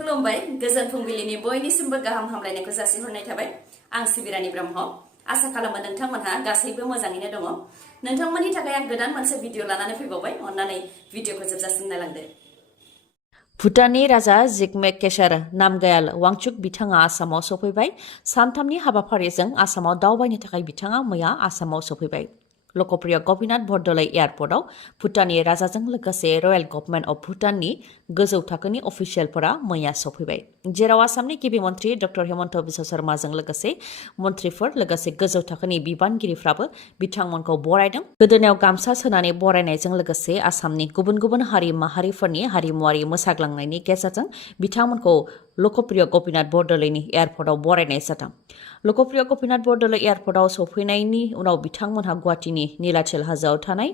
खुलुमबाय गोजोन फुंबिलिनि बयनिसिमबो गाहाम हामलायनायखौ जासिहरनाय थाबाय आं सिबिरानि ब्रह्म आसा खालामो नोंथांमोनहा गासैबो मोजाङैनो दङ नोंथांमोननि थाखाय आं गोदान मोनसे भिडिअ लानानै फैबावबाय अन्नानै भिडिअखौ जोबजासिम नायलांदो भुटाननि राजा जिगमे केसर नामग्याल वांचुक बिथाङा आसामाव सफैबाय सानथामनि हाबाफारिजों आसामाव दावबायनो थाखाय बिथाङा मैया आसामाव सफैबाय लोकप्रिय गपिनाथ बरदलै एयारपर्टआव भुटाननि राजाजों लोगोसे रयेल गभर्नमेन्ट अफ भुटाननि गोजौ थाखोनि अफिसियेलफोरा मैया सफैबाय जेराव आसामनि गिबि मन्त्रि डक्टर हेमन्त बिश्व शर्माजों लोगोसे मन्त्रिफोर लोगोसे गोजौ थाखोनि बिबानगिरिफ्राबो बिथांमोनखौ बरायदों गोदोनायाव गामसा सोनानै बरायनायजों लोगोसे आसामनि गुबुन गुबुन हारि माहारिफोरनि हारिमुवारि मोसाग्लांनायनि गेजेरजों बिथांमोनखौ लोकप्रिय गपिनाथ बरदलैनि एयारपर्टआव बरायनाय जादों लोकप्रिय गपिनाथ बरदलै एयारपर्टआव सफैनायनि उनाव बिथांमोनहा गुवाहाटीनि नीलाचल हाजोआव थानाय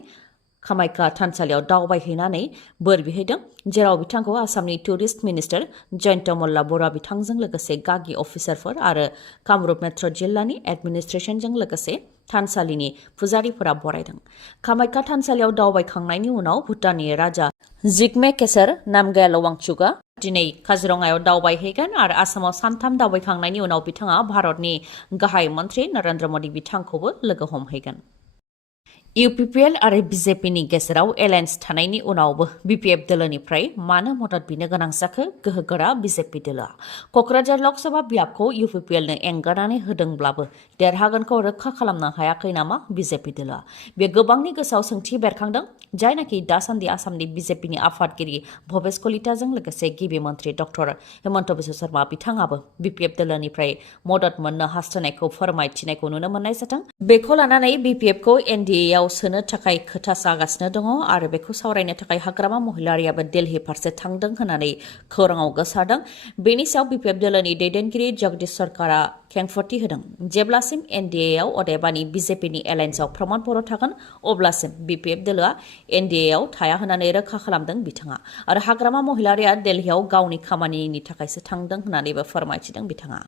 कामाख्या थानसालियाव दावबायहैनानै बोर बिहैदों जेराव बिथांखौ आसामनि टुरिस्ट मिनिस्टार जयन्त मल्ला बर'आ बिथांजों लोगोसे गागि अफिसारफोर आरो कामरुप मेट्र' जिल्लानि एडमिनिस्ट्रेसनजों लोगोसे थानसालिनि पुजारीफोरा बरायदों कामाख्या थानसालियाव दावबायखांनायनि उनाव भुटाननि राजा जिगमे केसर नामग्याल वांचुकआ दिनै काजिरङायाव दावबायहैगोन आरो आसामाव सानथाम दावबायखांनायनि उनाव बिथाङा भारतनि गाहाय मन्त्रि नरेन्द्र मदि बिथांखौबो लोगो हमहैगोन इउपिपिएल आरो बिजेपिनि गेजेराव एलायन्स थानायनि उनावबो बिपिएफ दोलोनिफ्राय मानो मदद बिनो गोनां जाखो गोहोगोरा बिजेपि दोलोआ क'क्राझार लकसभा बियाबखौ इउपिपिएलनो एंगारनानै होदोंब्लाबो देरहागोनखौ रोखा खालामनो हायाखै नामा बिजेपि दोलोआ बे गोबांनि गोसोआव सोंथि बेरखांदों जायनाखि दासान्दि आसामनि बिजेपिनि आफादगिरि भबेश कलिताजों लोगोसे गिबि मन्त्रि डक्टर हेमन्त बिश्व शर्मा बिथाङाबो बिपिएफ दोलोनिफ्राय मदद मोननो हास्थायनायखौ फोरमायथिनायखौ नुनो मोननाय जादों बेखौ लानानै बिपिएफखौ एनडिएआव सोनो थाखाय खोथा जागासिनो दङ आरो बेखौ सावरायनो थाखाय हाग्रामा महिलारियाबो दिल्ली फारसे थांदों होननानै खौराङाव गोसारदों बेनि सायाव बिपिएफ दोलोनि दैदेनगिरि जगदीश सरकारा खेंफोरथि होदों जेब्लासिम एनडिएआव अदेबानि बिजेपिनि एलायन्सआव प्रमद बर' थागोन अब्लासिम बिपिएफ दोलोआ एनडिएआव थाया होननानै रोखा खालामदों बिथाङा आरो हाग्रामा महिलारिया दिल्लीयाव गावनि खामानिनि थाखायसो थांदों होननानैबो फोरमायथिदों बिथाङा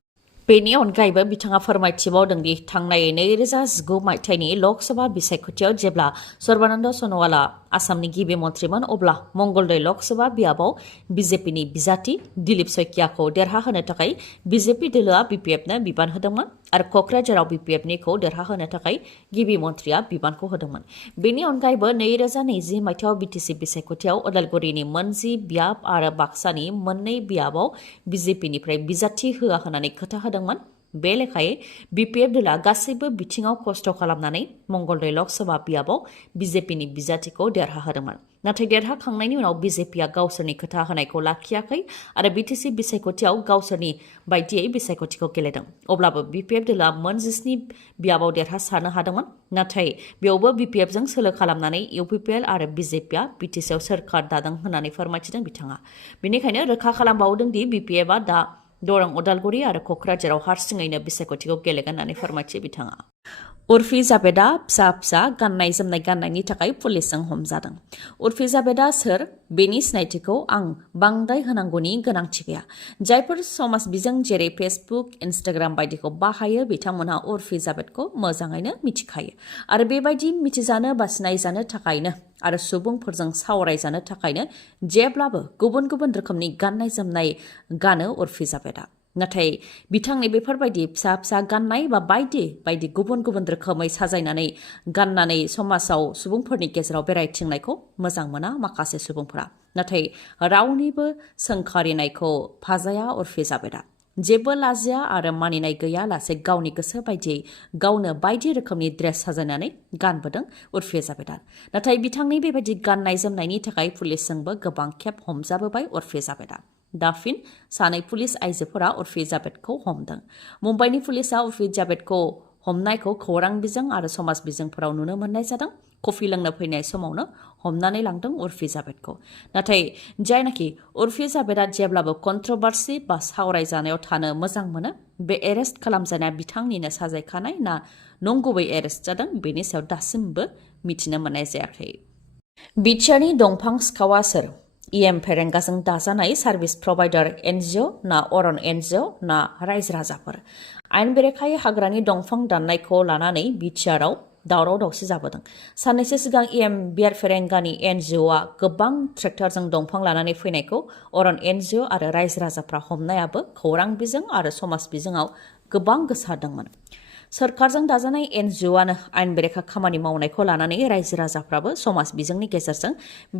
बेनि अनगायैबो बिथाङा फोरमायथिबावदों दि थांनाय 2019 मायथाइनि लकसभा बिसायख'थियाव जेब्ला सर्बानन्द सन'वालआ आसामनि गिबि मन्त्रिमोन अब्ला मंगलदै लकसभा बियाबाव बिजेपिनि बिजाथि दिलीप शइकियाखौ देरहाहोनो थाखाय बिजेपि दोलोआ बिपिएफनो बिबान होदोंमोन आरो क'क्राझाराव बिपिएफनिखौ देरहाहोनो थाखाय गिबि मन्त्रिया बिबानखौ होदोंमोन बेनि अनगायैबो 2020 मायथाइयाव बिटिसि बिसायख'थियाव उदालगुरिनि मोनजि बियाब आरो बाक्सानि मोननै बियाबाव बिजेपिनिफ्राय बिजाथि होआ होननानै खोथा होदोंमोन बे लेखायै बिपिएफ दोला गासैबो बिथिङाव खस्थ' खालामनानै मंगलदै लकसभा बियाबाव बिजेपिनि बिजाथिखौ देरहाहोदोंमोन नाथाय देरहाखांनायनि उनाव बिजेपिया गावसोरनि खोथा होनायखौ लाखियाखै आरो बिटिसि बिसायख'थियाव गावसोरनि बायदियै बिसायख'थिखौ गेलेदों अब्लाबो बिपिएफ दोला मोन 17 बियाबाव देरहासारनो हादोंमोन नाथाय बेयावबो बिपिएफजों सोलो खालामनानै इउपिपिएल आरो बिजेपिया बिटिसिआव सोरखार दादों होननानै फोरमायथिदों बिथाङा बेनिखायनो रोखा खालामबावदों दि बिपिएफआ दा दरं उदालगुरि आरो क'क्राझाराव हारसिङैनो बिसायख'थिखौ गेलेगोन होननानै फोरमायथियो बिथाङा उर्फि जाबेदआ फिसा फिसा गाननाय जोमनाय गाननायनि थाखाय पुलिसजों हमजादों उर्फि जाबेदआ सोर बेनि सिनायथिखौ आं बांद्राय होनांगौनि गोनांथि गैया जायफोर समाज बिजों जेरै फेसबुक इन्स्टाग्राम बायदिखौ बाहायो बिथांमोनहा उर्फि जाबेदखौ मोजाङैनो मिथिखायो आरो बेबायदि मिथिजानो बा सिनायजानो थाखायनो आरो सुबुंफोरजों सावरायजानो थाखायनो जेब्लाबो गुबुन गुबुन रोखोमनि गाननाय जोमनाय गानो उर्फि जाबेदआ नाथाय बिथांनि बेफोरबायदि फिसा फिसा गाननाय बा बायदि बायदि गुबुन गुबुन रोखोमै साजायनानै गाननानै समाजाव सुबुंफोरनि गेजेराव बेरायथिंनायखौ मोजां मोना माखासे सुबुंफोरा नाथाय रावनिबो सोंखारिनायखौ फाजाया उर्फि जाबेदआ जेबो लाजिया आरो मानिनाय गैयालासे गावनि गोसो बायदियै गावनो बायदि रोखोमनि ड्रेस साजायनानै गानबोदों उर्फि जाबेदआ नाथाय बिथांनि बेबायदि गाननाय जोमनायनि थाखाय पुलिसजोंबो गोबां खेब हमजाबोबाय उर्फि जाबेदआ दा फिन सानै पुलिस आइजोफोरा उर्फि जाबेदखौ हमदों मुम्बाइनि पुलिसआ उर्फि जाबेदखौ हमनायखौ खौरां बिजों आरो समाज बिजोंफोराव नुनो मोननाय जादों कफि लोंनो फैनाय समावनो हमनानै लांदों उर्फि जाबेदखौ नाथाय जायनाखि उर्फि जाबेदआ जेब्लाबो कन्ट्रभार्सि बा सावरायजानायाव थानो मोजां मोनो बे एरेस्ट खालामजानाया बिथांनिनो साजायखानाय ना नंगुबै एरेस्ट जादों बेनि सायाव दासिमबो मिथिनो मोननाय जायाखै बिटिआरनि दंफां सिखावा सोर इएम फेरेंगाजों दाजानाय सार्भिस प्रभाइडार एनजिअ ना अरन एनजिअ ना रायजो राजाफोर आयेन बेरेखायै हाग्रानि दंफां दाननायखौ लानानै बिटिआरआव दावराव दावसि जाबोदों। साननैसो सिगां बियार फेरेंगानि NGOआ गोबां ट्रेक्टरजों दंफां लानानै फैनायखौ अरन NGO आरो रायजो राजाफ्रा हमनायाबो खौरां बिजों आरो समाज बिजोङाव गोबां गोसारदोंमोन। सोरखारजों दाजानाय NGOआनो आयेन बेरेखा खामानि मावनायखौ लानानै रायजो राजाफ्राबो समाज बिजोंनि गेजेरजों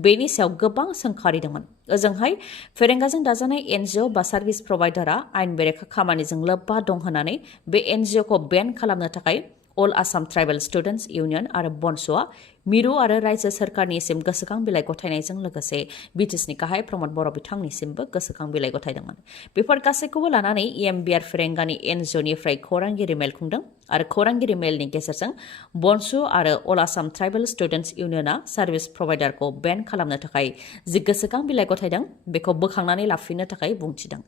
बेनि सायाव गोबां सोंखारिदोंमोन। ओजोंहाय फेरेंगाजों दाजानाय NGO बा सार्भिस प्रभाइडारआ आयेन बेरेखा खामानिजों लोब्बा दं होननानै बे NGOखौ बेन खालामनो थाखाय अल आसाम ट्राइबेल स्टुडेन्टस इउनियन आरो बनस'आ मिरु आरो रायजो सोरखारनिसिम गोसोखां बिलाइ गथायनायजों लोगोसे बिटिसिनि गाहाय प्रमद बर' बिथांनिसिमबो गोसोखां बिलाइ गथायदोंमोन। बेफोर गासैखौबो लानानै बियार फेरेंगानि NGOनिफ्राय खौरांगिरि मेल खुंदों आरो खौरांगिरि मेलनि गेजेरजों बनस' आरो अल आसाम ट्राइबेल स्टुडेन्टस इउनियनआ सार्भिस प्रभाइडारखौ बेन खालामनो थाखाय जि गोसोखां बिलाइ गथायदों बेखौ बोखांनानै लाफिननो थाखाय बुंथिदों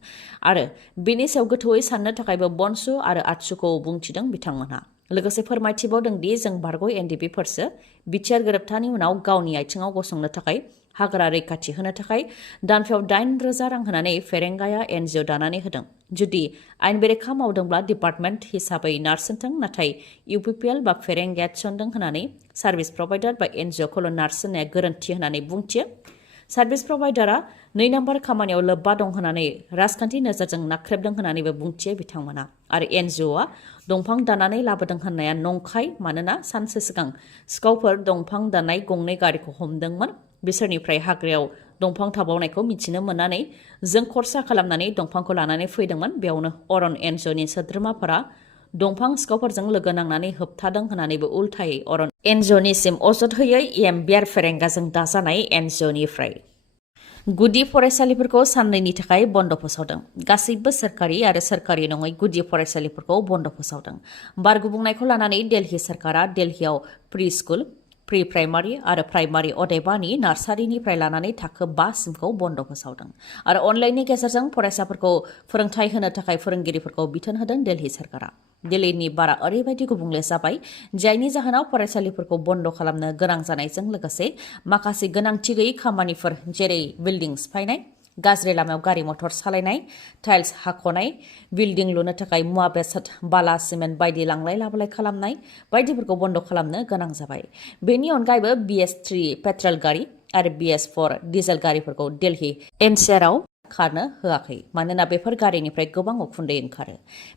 आरो बेनि सायाव गोथौयै साननो थाखायबो बनस' आरो आटसुखौ बुंथिदों बिथांमोनहा। लोगोसे फोरमायथिबावदों दि जों बारग' NDPफोरसो बिटिआर गोरोबथानि उनाव गावनि आथिङाव गसंनो थाखाय हाग्रा रैखाथि होनो थाखाय दानफायाव 8,000 रां होनानै फेरेंगाया NGO दानानै होदों। जुदि आयेन बेरेखा मावदोंब्ला डिपार्टमेन्ट हिसाबै नारसिनथों, नाथाय UPPL बा फेरेंगाया थिसनदों होननानै सार्भिस प्रभाइडार बा NGOखौल' नारसिननाया गोरोन्थि होननानै बुंथियो। सार्भिस प्रभाइडारआ 2 नाम्बार खामानियाव लोब्बा दं होननानै राजखान्थि नोजोरजों नाख्रेबदों होननानैबो बुंथियो बिथांमोना। आरो NGOआ दंफां दाननानै लाबोदों होननाया नंखाय, मानोना सानसे सिगां सिखावफोर दंफां दाननाय गंनै गारिखौ हमदोंमोन। बिसोरनिफ्राय हाग्रायाव दंफां थाबावनायखौ मिथिनो मोननानै जों खरसा खालामनानै दंफांखौ लानानै फैदोंमोन। बेयावनो अरन NGOनि सोद्रोमाफोरा दंफां सिखावफोरजों लोगो नांनानै होबथादों होननानैबो उल्थायै अरन NGOनिसिम अजद होयै बियार फेरेंगाजों दाजानाय NGOनिफ्राय गुदि फरायसालिफोरखौ साननैनि थाखाय बन्द फोसावदों। गासैबो सोरखारि आरो सोरखारि नङै गुदि फरायसालिफोरखौ बन्द फोसावदों। बार गुबुंनायखौ लानानै दिल्ली सोरखारा दिल्लीयाव प्रि स्कुल, प्रि प्राइमारि आरो प्राइमारि अदेबानि नार्सारिनिफ्राय लानानै थाखो 5 सिमखौ बन्द फोसावदों आरो अनलाइननि गेजेरजों फरायसाफोरखौ फोरोंथाय होनो थाखाय फोरोंगिरिफोरखौ बिथोन होदों दिल्ली सोरखारा। दिल्लीनि बारा ओरैबायदि गुबुंले जाबाय जायनि जाहोनाव फरायसालिफोरखौ बन्द खालामनो गोनां जानायजों लोगोसे माखासे गोनांथि गैयै खामानिफोर जेरै बिल्डिं सिफायनाय, गाज्रि लामायाव गारि मटर सालायनाय, टाइल्स हाख'नाय, बिल्डिं लुनो थाखाय मुवा बेसाद बाला सिमेन्ट बायदि लांलाय लाबोलाय खालामनाय बायदिफोरखौ बन्द खालामनो गोनां जाबाय। बेनि अनगायैबो BS3 पेट्रल गारि आरो BS4 डिजेल गारिफोरखौ दिल्ली NCRआव खारनो होआखै, मानोना बेफोर गारिनिफ्राय गोबां उखुन्दै ओंखारो।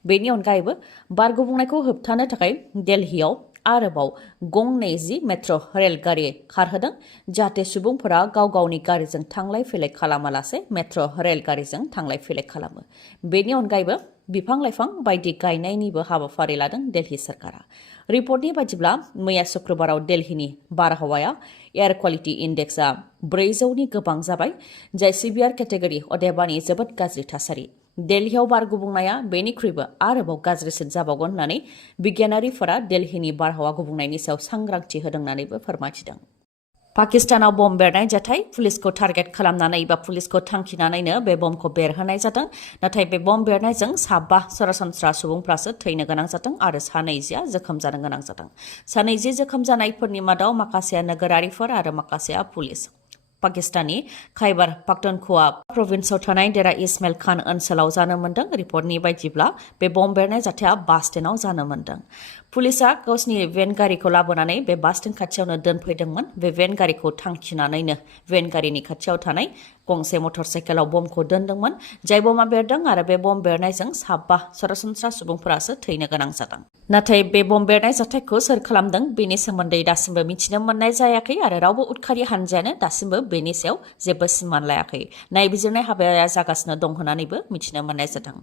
बेनि अनगायैबो बार गुबुंनायखौ होबथानो थाखाय दिल्लीयाव आरोबाव गंनै मेट्र' रेल गारि खारहोदों, जाहाथे सुबुंफोरा गाव गावनि गारिजों थांलाय फैलाय खालामालासे मेट्र' रेल गारिजों थांलाय फैलाय खालामो। बेनि अनगायैबो बिफां लाइफां बायदि गायनायनिबो हाबाफारि लादों दिल्ली सोरखारा। रिपर्टनि बायदिब्ला मैया शुक्रबाराव दिल्लीनि बारहावाया एयार क्वालिटि इन्डेक्सआ 400नि गोबां जाबाय, जाय सिभियार केटेगरि अदेबानि जोबोद गाज्रि थासारि। दिल्लीयाव बार गुबुंनाया बेनिख्रुइबो आरोबाव गाज्रिसिन जाबावगोन होननानै बिगियानारिफोरा दिल्लीनि बारहावा गुबुंनायनि सायाव सांग्रांथि होदों होननानैबो फोरमायथिदों। पाकिस्तानाव बम बेरनाय जाथाय, पुलिसखौ टार्गेट खालामनानै बा पुलिसखौ थांखिनानैनो बे बमखौ बेरहोनाय जादों। नाथाय बे बम बेरनायजों 5 सरासनस्रा सुबुंफ्रासो थैनो गोनां जादों आरो 20 जोखोम जानो गोनां जादों। 20 जोखोम जानायफोरनि मादाव माखासेया नोगोरारिफोर आरो माखासेया पुलिस। पाकिस्ताननि खैबर पख्तूनख्वा प्रभिन्सआव थानाय देरा इस्माइल खान ओनसोलाव जानो मोन्दों। रिपर्टनि बायदिब्ला बे बम बेरनाय जाथाया बास स्टेन्डआव जानो मोन्दों। पुलिसआ गावसिनि भेन गारिखौ लाबोनानै बे बास स्टेन्ड खाथियावनो दोनफैदोंमोन। बे भेन गारिखौ थांखिनानैनो भेन गारिनि खाथियाव थानाय गंसे मटर साइकेलाव बमखौ दोनदोंमोन, जाय बमा बेरदों आरो बे बम बेरनायजों 5 सरासनस्रा सुबुंफोरासो थैनो गोनां जादों। नाथाय बे बम बेरनाय जाथायखौ सोर खालामदों बेनि सोमोन्दै दासिमबो मिथिनो मोननाय जायाखै आरो रावबो उदखारि हान्जायानो दासिमबो बेनि सायाव जेबो सिमान लायाखै। नायबिजिरनाय हाबाया जागासिनो दं होननानैबो मिथिनो मोननाय जादों।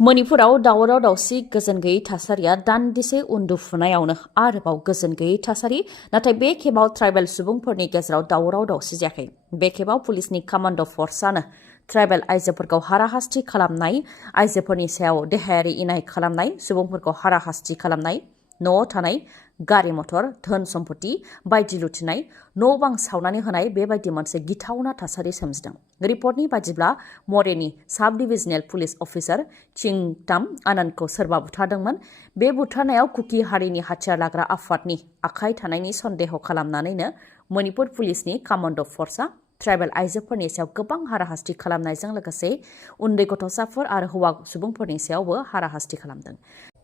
मणिपुराव दावराव दावसि गोजोन गैयै थासारिया दान्दिसे उन्दुफुनायावनो आरोबाव गोजोन गैयै थासारि, नाथाय बे खेबाव ट्राइबेल सुबुंफोरनि गेजेराव दावराव दावसि जायाखै। बे खेबाव पुलिसनि कमान्ड' फर्सआनो ट्राइबेल आइजोफोरखौ हाराहास्ति खालामनाय, आइजोफोरनि सायाव देहायारि इनाय खालामनाय, सुबुंफोरखौ हाराहास्ति खालामनाय, न'आव थानाय गारि मटर, धोन सम्पति बायदि लुथिनाय, न' बां सावनानै होनाय बेबायदि मोनसे गिथावना थासारि सोमजिदों। रिपर्टनि बायदिब्ला मरेनि साब डिभिजनेल पुलिस अफिसार चिंताम आनन्दखौ सोरबा बुथारदोंमोन। बे बुथारनायाव कुकी हारिनि हाथियार लाग्रा आफादनि आखाइ थानायनि सन्देह खालामनानैनो मणिपुर पुलिसनि कमान्ड' फर्सआ ट्राइबेल आइजोफोरनि सायाव गोबां हाराहास्ति खालामनायजों लोगोसे उन्दै गथ'साफोर आरो हौवा सुबुंफोरनि सायावबो हाराहास्ति खालामदों।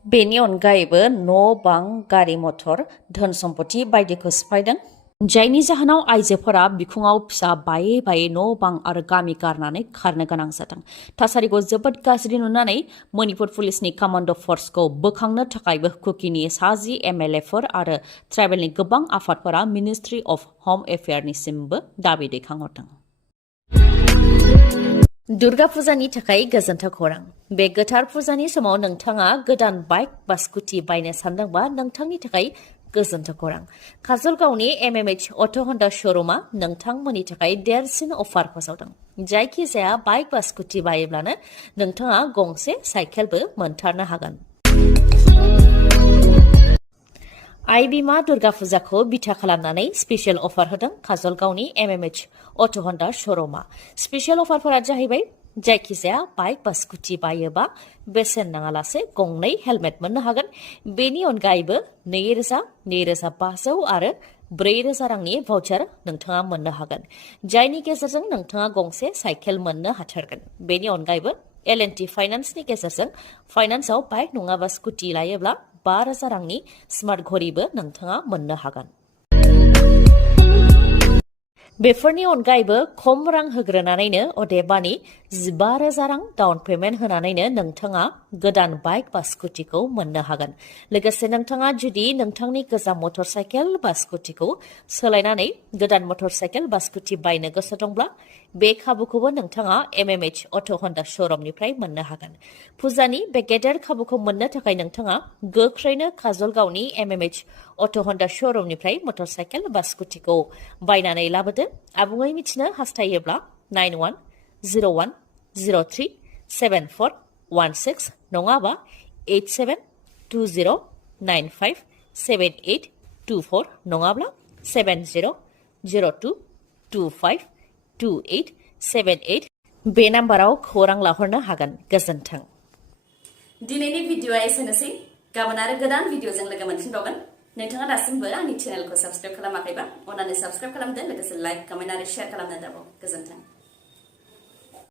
बेनि अनगायैबो न' बां गारि मथर धोन सम्पति बायदिखौ सिफायदों जायनि जाहोनाव आइजोफोरा बिखुङाव फिसा बायै बायै न' बां आरो गामि गारनानै खारनो गोनां जादों थासारिखौ जोबोद गाज्रि नुनानै मणिपुर पुलिसनि कमान्ड' फर्सखौ बोखांनो थाखायबो कुकिनि सा 10 एमएलएफोर आरो ट्राइबेलनि गोबां आफादफोरा मिनिस्ट्रि अफ होम एफेयार्सनिसिमबो दाबि दैखांहरदों दुर्गा फुजानि थाखाय गोजोनथाव खौरां बे गोथार फुजानि समाव नोंथाङा गोदान बाइक बा स्कुटि बायनो सानदोंबा नोंथांनि थाखाय गोजोनथाव खौरां काजलगावनि एमएमएच अट' हन्डा श'रुमा नोंथांमोननि थाखाय देरसिन अफार फोसावदों जायखिजाया बाइक बा स्कुटि बायोब्लानो नोंथाङा गंसे साइकेलबो मोनथारनो हागोन आइ बिमा दुर्गा फुजाखौ बिथा खालामनानै स्पेशल अफार होदों काजलगावनि एमएमएच अट' हन्डा श'रुमा स्पेशल अफारफोरा जाहैबाय जायखिजाया बाइक बा स्कुटि बायोबा बेसेन नाङालासे गंनै हेलमेट मोननो हागोन बेनि अनगायैबो 2,000, 2,500 आरो 4,000 रांनि भाउचार नोंथाङा मोननो हागोन जायनि गेजेरजों नोंथाङा गंसे साइकेल मोननो हाथारगोन बेनि अनगायैबो L&T फाइनान्सनि गेजेरजों फाइनान्सआव बाइक नङाबा स्कुटि लायोब्ला 5,000 रांनि स्मार्ट घड़ीबो नोंथाङा मोननो हागोन बेफोरनि अनगायैबो खम रां होग्रोनानैनो अदेबानि 15,000 रां डाउन पेमेन्ट होनानैनो नोंथाङा गोदान बाइक बा स्कुटिखौ मोननो हागोन लोगोसे नोंथाङा जुदि नोंथांनि गोजाम मटर साइकेल बा स्कुटिखौ सोलायनानै गोदान मटर साइकेल बा स्कुटि बायनो गोसो दंब्ला बे खाबुखौबो नोंथाङा एमएमएच अट' हन्डा श'रुमनिफ्राय मोननो हागोन फुजानि बे गेदेर खाबुखौ मोननो थाखाय नोंथाङा गोख्रैनो काजलगावनि एमएमएच अट' हन्डा श'रुमनिफ्राय मटर साइकेल बा स्कुटिखौ बायनानै लाबोदो आबुङै मिथिनो हास्थायोब्ला 9101037416 नङाबा 8720957824 नङाब्ला 7002252878 बे नाम्बाराव खौरां लाहरनो हागोन गोजोन्थों दिनैनि भिडिअआ एसेनोसै गाबोन आरो गोदान भिडिअजों लोगो मोनफिनबावगोन नोंथाङा दासिमबो आंनि चेनेलखौ साबस्क्राइब खालामाखैबा अन्नानै साबस्क्राइब खालामदो लोगोसे लाइक कमेन्ट आरो शेयार खालामनो दाबाव गोजोन्थों